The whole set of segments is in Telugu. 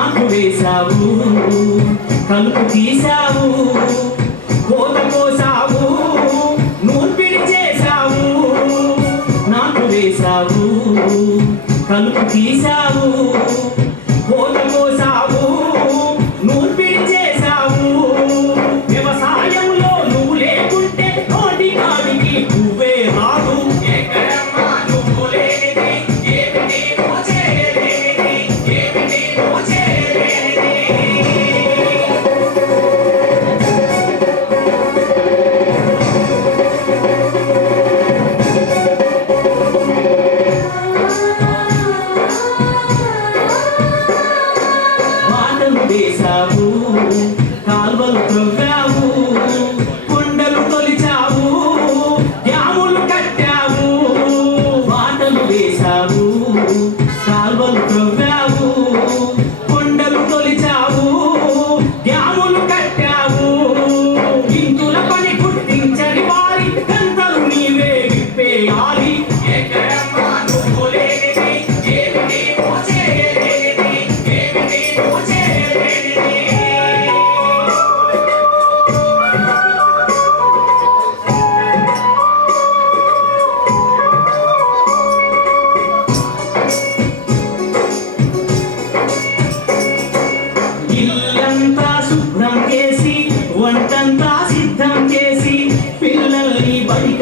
నాకు వేశావు కలుపు తీశావు కోత పోసావు నూర్పిడి చేశావు. నాకు వేశావు కలుపు తీశావు. మాటలు వేశావు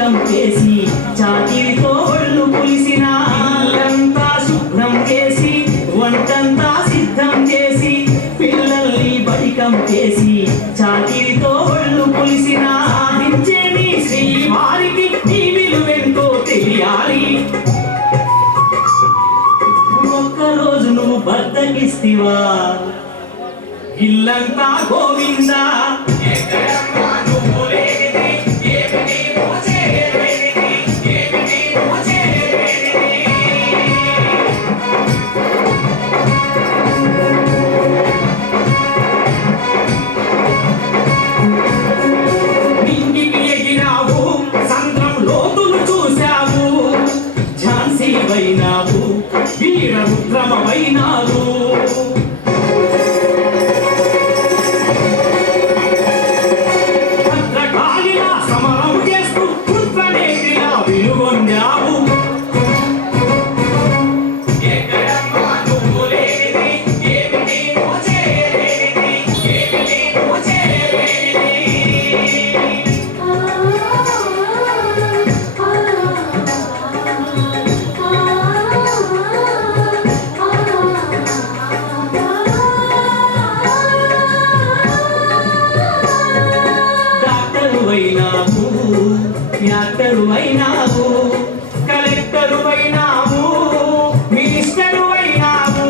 బడికం చేసి చాకిరితో ఒళ్ళు పులిసిన ఇల్లంతా శుభ్రం చేసి వంటంతా సిద్ధం చేసి పిల్లల్ని బడికం చేసి చాకిరితో ఒళ్ళు పులిసిన ఆదించే శ్రీ వారికి నీ విలువెంతో తెలియాలి. ఒక్కరోజు నువ్వు బద్దకిస్తివా? ఇల్లంతా గోవిందా? వీరరుద్రమమైనావు యాక్టరు అయినావు కలెక్టరు అయినావు మినిస్టరు అయినావు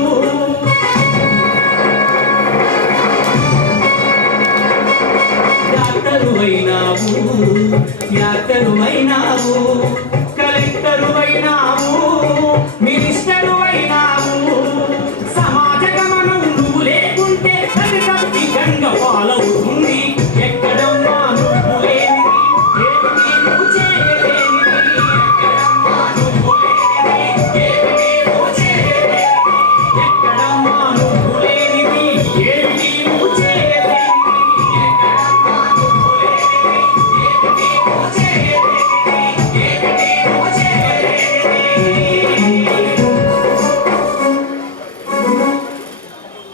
డాక్టరు అయినావు యాక్టరు అయినావు కలెక్టరు అయినావు మినిస్టరు అయినావు సమాజ గమనం నువ్వు లేకుంటే తల్లి తప్పి గంగ పాలవు